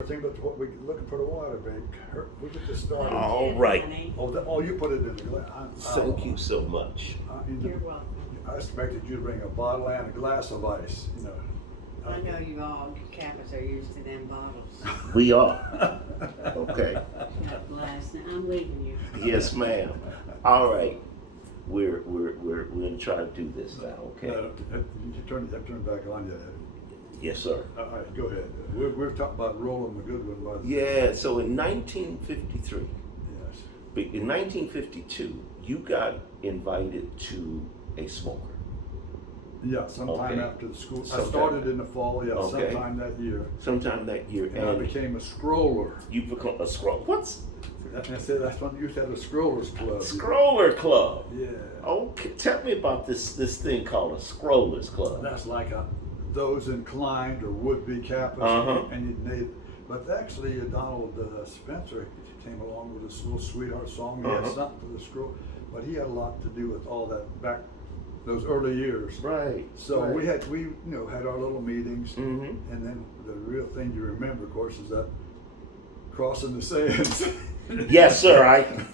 Everything but what we looking for the water, babe. We get this started. All right. Oh, you put it in the glass. Thank you so much. You're welcome. I expected you to bring a bottle and a glass of ice. I know you all, Kappas are used to them bottles. We are. Okay. Got glass. Now, I'm leaving you. Yes, ma'am. All right. We're gonna try to do this now. Okay. You turn it back on you. Yes, sir. All right, go ahead. We're talking about rolling the good one, by the Yeah. So in 1953, Yes. in 1952, you got invited to a smoker. Yeah, sometime Okay. after the school. I Sometime. started in the fall. Yeah, Okay. sometime that year. Sometime that year, And I became a scroller. you become a scroll. What's I said that's when you used to have a scrollers club. Scroller Club? Yeah. Okay. Tell me about this thing called a Scrollers Club. That's like those inclined or would-be Kappas, Uh-huh. and you need. But actually, Donald Spencer came along with this little sweetheart song. He had Uh-huh. something for the scroll, but he had a lot to do with all that back those early years. Right. So right. we had our little meetings, Mhm. and then the real thing you remember, of course, is that crossing the sands. Yes, sir.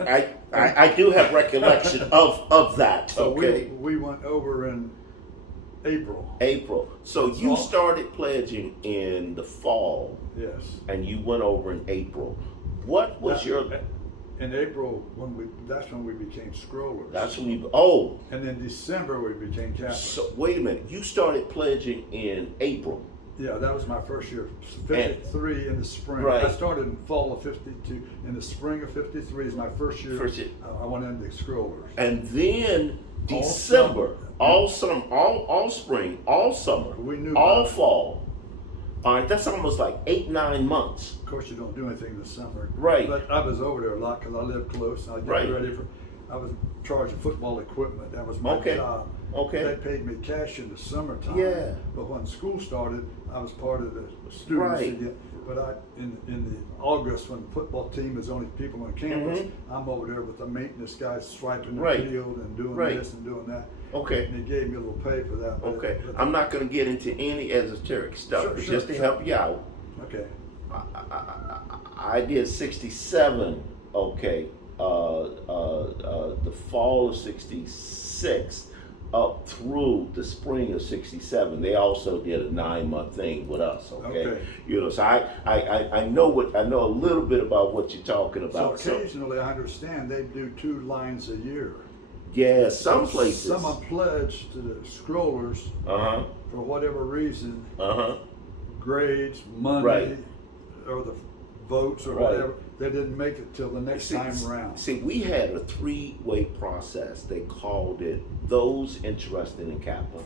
I do have recollection of that. So Okay. we went over in April. April. So you Fall. started pledging in the fall, Yes. and you went over in April. What was your? In April that's when we became scrollers. That's when you. Oh. And then December we became Catholic. So wait a minute. You started pledging in April. Yeah, that was my first year. 53 in the spring. Right. I started in fall of 52. In the spring of 53 is my first year. First year. I went into scrollers. And then All December, summer. all summer, all spring, all summer, We knew all about it. fall. All right, that's almost like 8-9 months. Of course, you don't do anything this summer. Right. But I was over there a lot because I lived close. And I Right. get ready for. I was in charge of football equipment. That was my Okay. job. Okay. They paid me cash in the summertime. Yeah. But when school started, I was part of the students. Right. Again. But in the August, when the football team is only people on campus, Mhm. I'm over there with the maintenance guys swiping the Right. field and doing Right. this and doing that. Okay. And they gave me a little pay for that. but- Okay. but- I'm not going to get into any esoteric stuff, Sure, but sure, just to sure. help you out. Okay. I did 67. Okay. The fall of 66 up through the spring of 67. They also did a 9-month thing with us. Okay. Okay. So I know a little bit about what you're talking about. So occasionally, I understand they do 2 lines a year. Yeah, some places. Someone pledged to the scrollers Uh-huh. for whatever reason, Uh-huh. grades, money, Right. or the votes or Right. whatever. They didn't make it till the next time around. See, we had a 3-way process. They called it those interested in Kappa.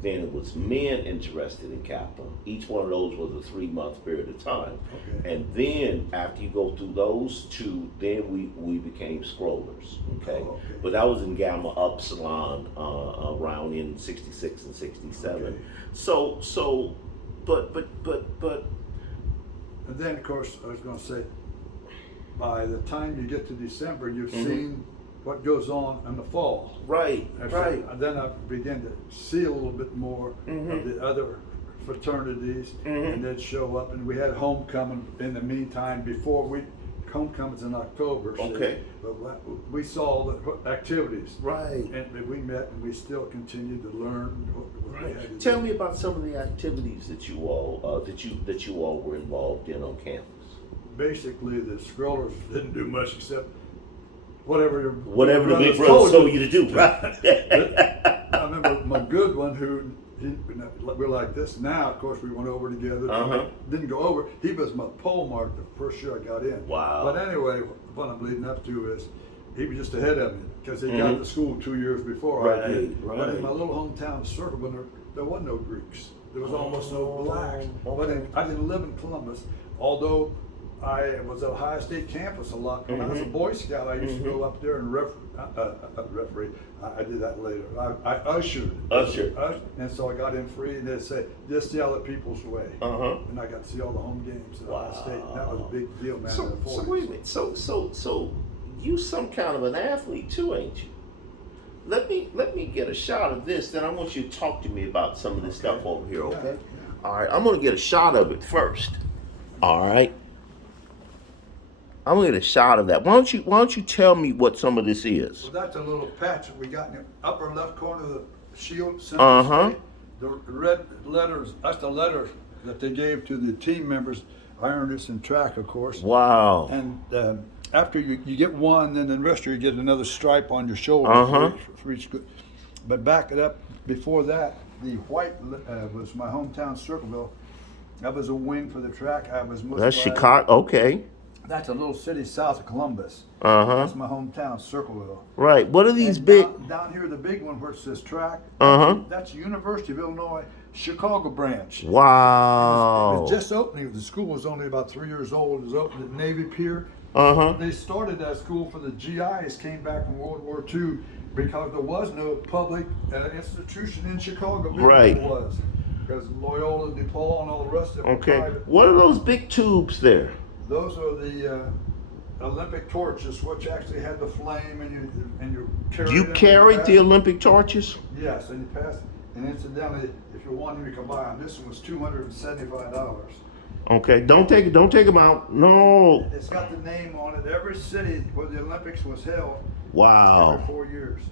Then it was men interested in Kappa. Each one of those was a 3-month period of time. Okay. And then after you go through those 2, then we became scrollers. Okay. Oh, okay. But that was in Gamma Upsilon around in 66 and 67. Okay. So, but. And then, of course, I was going to say, by the time you get to December, you've Mhm. seen what goes on in the fall. Right. And Right. then I began to see a little bit more Mhm. of the other fraternities, Mhm. and they'd show up. And we had homecoming in the meantime before homecoming's in October. see. Okay. But we saw the activities, Right. and we met, and we still continued to learn what we had to Tell do. me about some of the activities that you all that you all were involved in on campus. Basically, the scrollers didn't do much except whatever Whatever the big brother told told you to do, right? I remember my good one we're like this now. Of course, we went over together. Uh-huh. Didn't go over. He was my pole mark the first year I got in. Wow. But anyway, what I'm leading up to is he was just ahead of me because he got Mhm. to school 2 years before Right, I did. But right. in my little hometown of Circle, there wasn't no Greeks. There was almost no blacks. Oh, But okay. I didn't live in Columbus, although I was at Ohio State campus a lot. When I was a Mhm. Boy Scout, I used to go up there and referee. I did that later. I ushered. Ushered. And so I got in free, and they'd say, just yell at people's way. Uh-huh. And I got to see all the home games at Ohio State. And that was a big deal, man. So, in the so 40s. wait a minute. So you some kind of an athlete too, ain't you? Let me get a shot of this. Then I want you to talk to me about some of this stuff over here. Okay. Yeah, yeah. All right. I'm gonna get a shot of it first. All right. I'm gonna get a shot of that. Why don't you tell me what some of this is? Well, that's a little patch that we got in the upper left corner of the shield, Central State. The red letters, that's the letter that they gave to the team members. I earned this in track, of course. Wow. And after you get one, then the rest of you get another stripe on your shoulder for each good. But back it up, before that, the white was my hometown, Circleville. That was a wing for the track. I was most That's glad. Chicago. Okay. That's a little city south of Columbus. That's my hometown, Circleville. Right. What are these And big? down here, the big one where it says track. Uh-huh. That's University of Illinois, Chicago branch. Wow. It was just opening. The school was only about 3 years old. It was opened at Navy Pier. They started that school for the GIs, came back from World War II because there was no public institution in Chicago. Right. It was because Loyola, DePaul, and all the rest of them. Okay. Were private. What are those big tubes there? Those are the Olympic torches, which actually had the flame, and you carried. You them carried and the Olympic torches? Yes, and you pass. And incidentally, if you want them, you can buy them. This one was $275. Okay. Don't take them out. No. It's got the name on it. Every city where the Olympics was held. Wow. Every 4 years.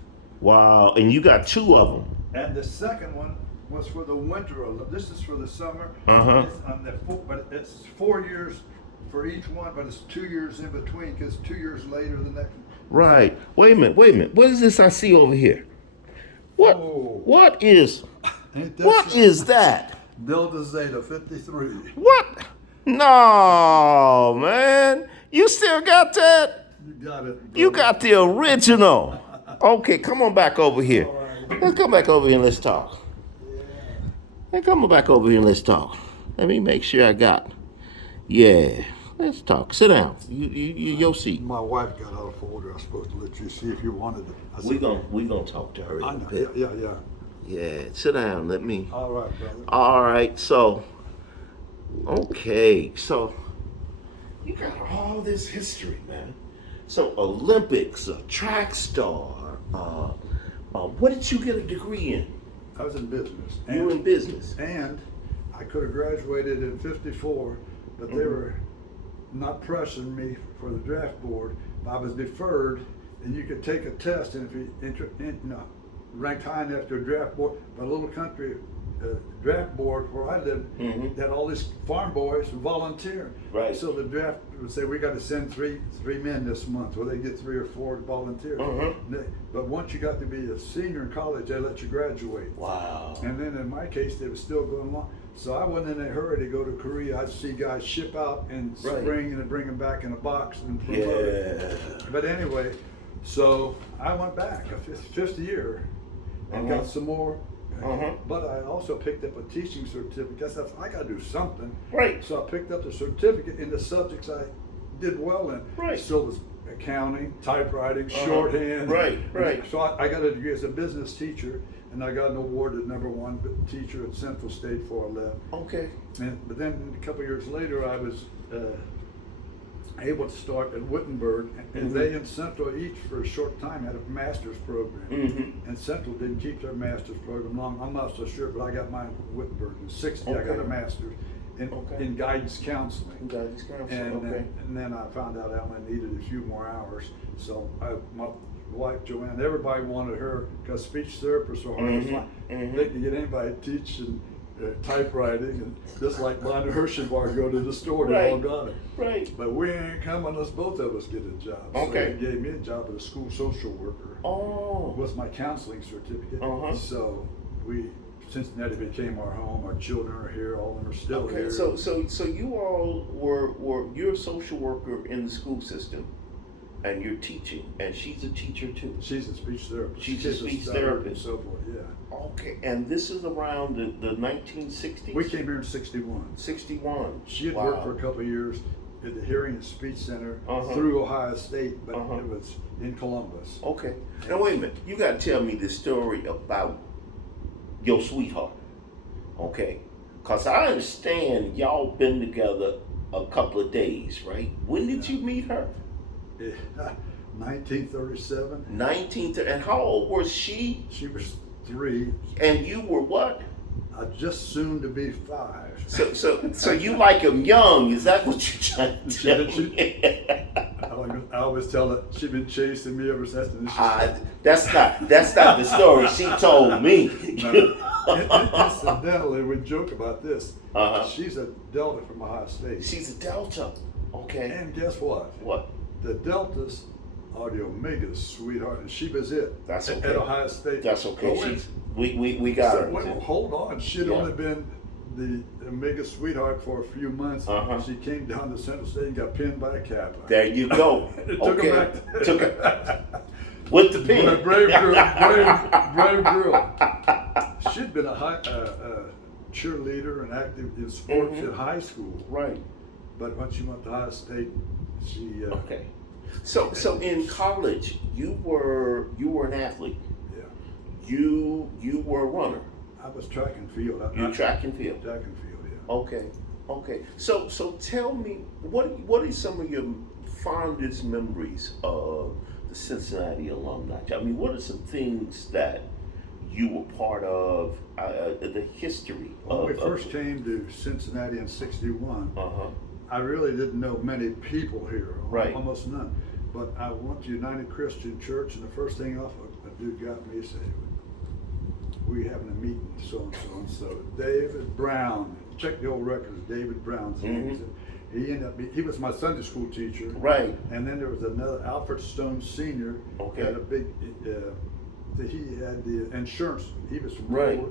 Wow. And you got 2 of them. And the second one was for the winter Olympics. This is for the summer. But it's 4 years for each one, but it's 2 years in between because 2 years later the next. Right. Wait a minute. What is this I see over here? What? Oh. What is? Ain't that What something? is that? Delta Zeta 53. What? No, man. You still got that? You got it. You got the original. Okay, come on back over here. Let's come back over here and let's talk. Hey, come on back over here and let's talk. Let me make sure I got. Yeah, let's talk. Sit down. Your seat. My wife got out a folder. I was supposed to let you see if you wanted it. I said, We gonna talk to her in I a know. bit. Yeah. Yeah, sit down. Let me. All right, brother. All right, so, okay, so you got all this history, man. So Olympics, a track star. What did you get a degree in? I was in business. You were in business. And I could have graduated in '54, but they were not pressing me for the draft board. I was deferred, and you could take a test, and if you ranked high enough to a draft board, but a little country draft board where I lived had all these farm boys volunteer. Right. So the draft would say, we got to send three men this month. Well, they get 3 or 4 volunteers. But once you got to be a senior in college, they let you graduate. Wow. And then in my case, they were still going along. So I wasn't in a hurry to go to Korea. I'd see guys ship out in spring and then bring them back in a box and promote it. But anyway, so I went back a fifth year and got some more. But I also picked up a teaching certificate. I said, I got to do something. Right. So I picked up the certificate in the subjects I did well in. Right. So it was accounting, typewriting, shorthand. Right. So I got a degree as a business teacher, and I got an award as #1 teacher at Central State before I left. Okay. But then a couple years later, I was able to start at Wittenberg, and they in Central each for a short time had a master's program. And Central didn't keep their master's program long. I'm not so sure, but I got mine at Wittenberg. In '60, I got a master's in guidance counseling. And then I found out I only needed a few more hours. So my wife Joanne, everybody wanted her because speech therapists are hard to find. They could get anybody to teach and typewriting, and just like Bonnie Hirschenbar, go to the store, they all got it. Right. But we ain't coming unless both of us get a job. Okay. So they gave me a job as a school social worker. With my counseling certificate. So Cincinnati became our home. Our children are here. All of them are still here. So you all you're a social worker in the school system, and you're teaching, and she's a teacher too. She's a speech therapist. She's a speech therapist. And so forth, yeah. Okay, and this is around the 1960s? We came here in '61. 61. She had worked for a couple of years at the Hearing and Speech Center through Ohio State, but it was in Columbus. Okay. Now wait a minute. You got to tell me this story about your sweetheart. Okay? Because I understand y'all been together a couple of days, right? When did you meet her? 1937. And how old was she? She was 3. And you were what? just soon to be 5. So you like him young? Is that what you're trying to tell me? I always tell her she's been chasing me ever since. And That's not the story she told me. Incidentally, we joke about this. She's a Delta from Ohio State. She's a Delta. Okay. And guess what? What? The Deltas are the Omegas, sweetheart, and she was it. That's okay. At Ohio State. That's okay. Oh, We got her. Well, hold on. She'd only been the Omega sweetheart for a few months. She came down to Central State and got pinned by a Kappa. There you go. Took her back. Took her. With the pin. Brave girl. She'd been a cheerleader and active in sports in high school. Right. But when she went to Ohio State, she. Okay. So in college, you were an athlete. Yeah. You were a runner. I was track and field. Track and field. Track and field, yeah. Okay. So tell me, what are some of your fondest memories of the Cincinnati Alumni? I mean, what are some things that you were part of, the history When we first came to Cincinnati in '61, I really didn't know many people here, almost none. But I went to United Christian Church, and the first thing off a dude got me, he said, "We having a meeting, so and so and so." David Brown, check the old records. David Brown's name. He ended up. He was my Sunday school teacher. Right. And then there was another Alfred Stone Sr. Okay. Had a big. He had the insurance. He was from Right.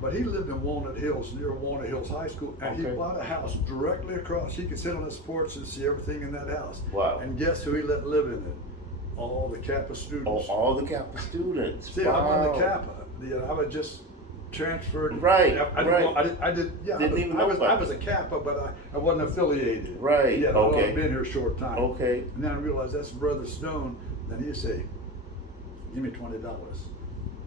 But he lived in Walnut Hills, near Walnut Hills High School, and he bought a house directly across. He could sit on his porch and see everything in that house. Wow. And guess who he let live in it? All the Kappa students. Oh, all the Kappa students. See, wow. I'm on the Kappa. I was just transferred. Right. I was a Kappa, but I wasn't affiliated. Right. Yeah. Okay. I've been here a short time. Okay. And then I realized that's Brother Stone. Then he'd say, "Give me $20."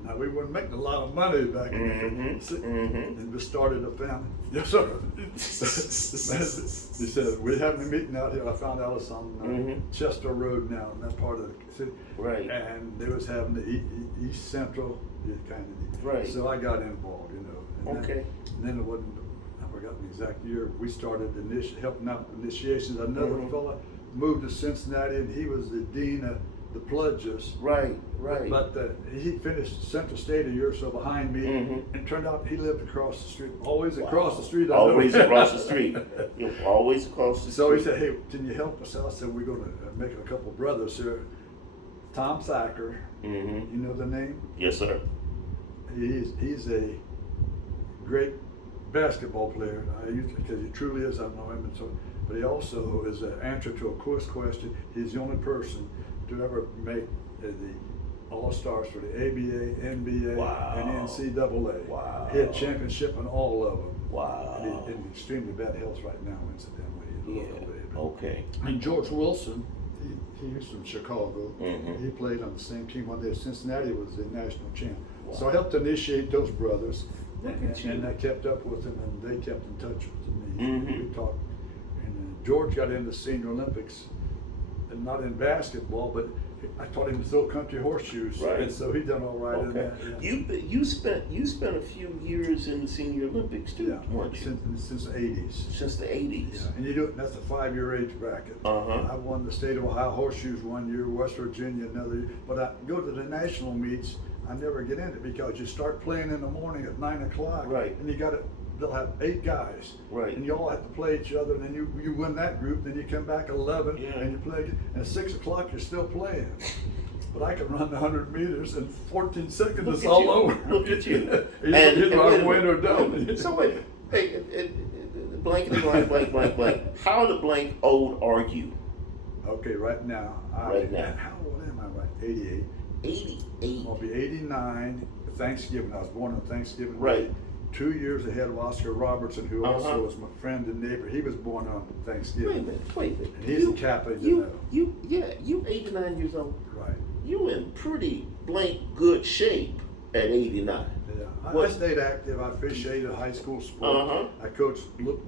Now, we weren't making a lot of money back then. And we started a family. Yes, sir. He said, "We're having a meeting out here." I found out it's on Chester Road now, in that part of the city. Right. And they was having the East Central kind of. Right. So I got involved, And then it wasn't, I forgot the exact year, we started helping out with initiations. Another fella moved to Cincinnati, and he was the dean of the Pledges. Right. But he finished Central State a year or so behind me, and turned out he lived across the street. Always across the street. Always across the street. You're always across the street. So he said, "Hey, can you help us out?" I said, "We're going to make a couple of brothers here." Tom Thacker, you know the name? Yes, sir. He's a great basketball player. Because he truly is. I know him, but he also is an answer to a quiz question. He's the only person to ever make the All-Stars for the ABA, NBA, and NCAA. Wow. He had championship in all of them. Wow. And he's in extremely bad health right now, incidentally. Okay. And George Wilson, he's from Chicago. He played on the same team one day. Cincinnati was the national champ. Wow. So I helped initiate those brothers. you. And I kept up with them, and they kept in touch with me. We talked. And George got into Senior Olympics, and not in basketball, but I taught him to throw country horseshoes, and so he done all right in that. Yeah. You spent a few years in the Senior Olympics too, weren't you? Since the '80s. Since the '80s. Yeah, and you do it. That's a 5-year age bracket. I won the state of Ohio horseshoes one year, West Virginia another year. But I go to the national meets. I never get in it because you start playing in the morning at 9 o'clock, and you got to. They'll have 8 guys, and you all have to play each other. And then you win that group. Then you come back 11, and you play again. And at 6 o'clock you're still playing. But I can run the 100 meters in 14 seconds. It's all over. Look at you. Either win or don't. So wait, blank. How the blank old are you? Okay, right now. How old am I? Right, 88. 88. I'll be 89 Thanksgiving. I was born on Thanksgiving. Right. 2 years ahead of Oscar Robertson, who also was my friend and neighbor. He was born on Thanksgiving. Wait a minute. And he's a Kappa, you know. You 89 years old. Right. You in pretty blank good shape at 89. Yeah. I stayed active. I officiated high school sports. I coached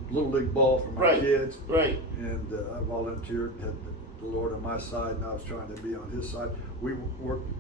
little league ball for my kids. Right. And I volunteered, had the Lord on my side, and I was trying to be on his side. We worked.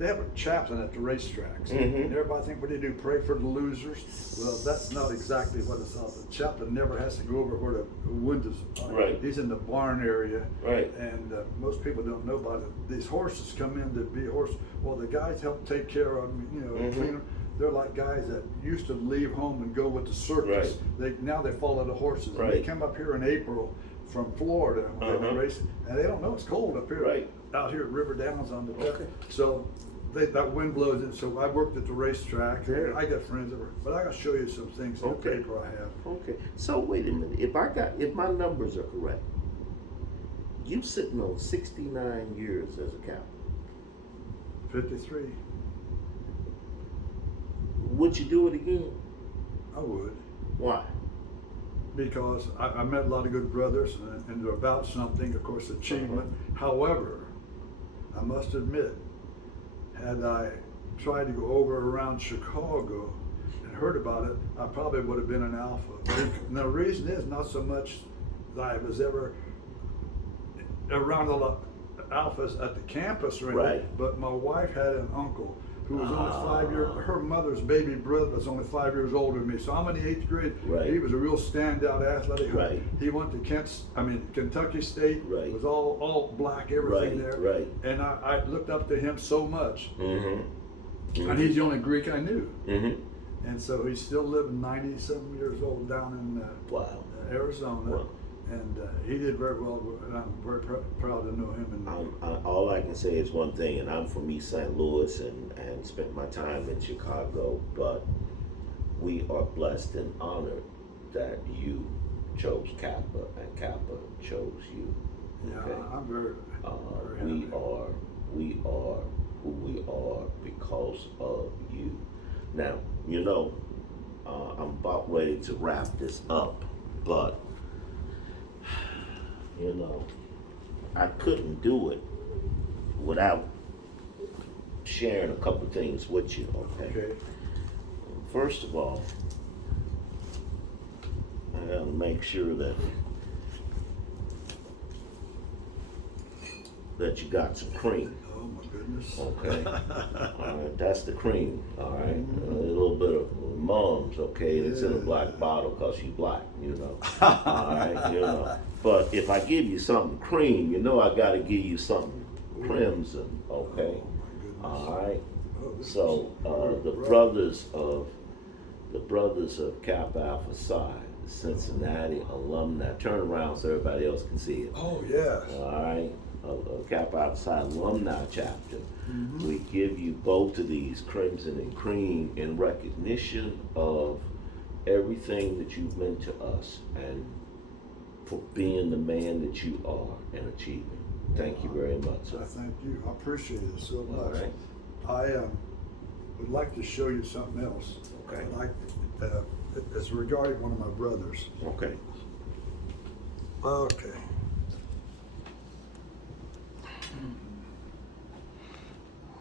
they have a chaplain at the racetracks. Mhm. And everybody think, what do they do, pray for the losers? Well, that's not exactly what it's all. The chaplain never has to go over where the windows are. Right. He's in the barn area. Right. And most people don't know about it. These horses come in to be horse. Well, the guys help take care of them, you know, Mhm. clean them. They're like guys that used to leave home and go with the circus. Now they follow the horses. And they Right. come up here in April from Florida when they Uh-huh. race, and they don't know it's cold up here. Right. Out here at River Downs on the Okay. So that wind blows in. So I worked at the racetrack. Yeah. I got friends over, but I gotta show you some things in the Okay. paper I have. Okay. So wait a minute. If my numbers are correct, you sitting on 69 years as a captain. 53. Would you do it again? I would. Why? Because I met a lot of good brothers and they're about something, of course, achievement. However, I must admit, had I tried to go over around Chicago and heard about it, I probably would have been an alpha. And the reason is not so much that I was ever around a lot of alphas at the campus or anything, Right. but my wife had an uncle who was only 5 years, her mother's baby brother was only 5 years older than me. So I'm in the 8th grade. Right. He was a real standout athlete. Right. He went to Kentucky State. Right. Was all black, everything Right, there. right. And I looked up to him so much. Mm-hmm. And he's the only Greek I knew. Mm-hmm. And so he's still living 90-something years old down in Wow. Arizona. Wow. And he did very well, and I'm very proud to know him. And All I can say is one thing, and I'm from East St. Louis and spent my time in Chicago, but we are blessed and honored that you chose Kappa and Kappa chose you. yeah, Okay? I'm very We happy. are who we are because of you. Now, I'm about ready to wrap this up, but I couldn't do it without sharing a couple things with you, okay? Okay. First of all, I gotta make sure that you got some cream. Oh my goodness. Okay. All right, that's the cream. All right, a little bit of mums. Okay, it's in a black bottle because you black. All right, But if I give you something cream, I got to give you something crimson. Okay. Oh my goodness. All right. Oh, this So is the rough. brothers of Kappa Alpha Psi, the Cincinnati Alumni. Turn around so everybody else can see it. Oh yeah. All right, of Kappa Alpha Psi Alumni Chapter. Mhm. We give you both of these, crimson and cream, in recognition of everything that you've meant to us and for being the man that you are and achieving. Thank you very much, sir. I thank you. I appreciate it so All much. right. I would like to show you something else. Okay. It's regarding one of my brothers. Okay. Okay.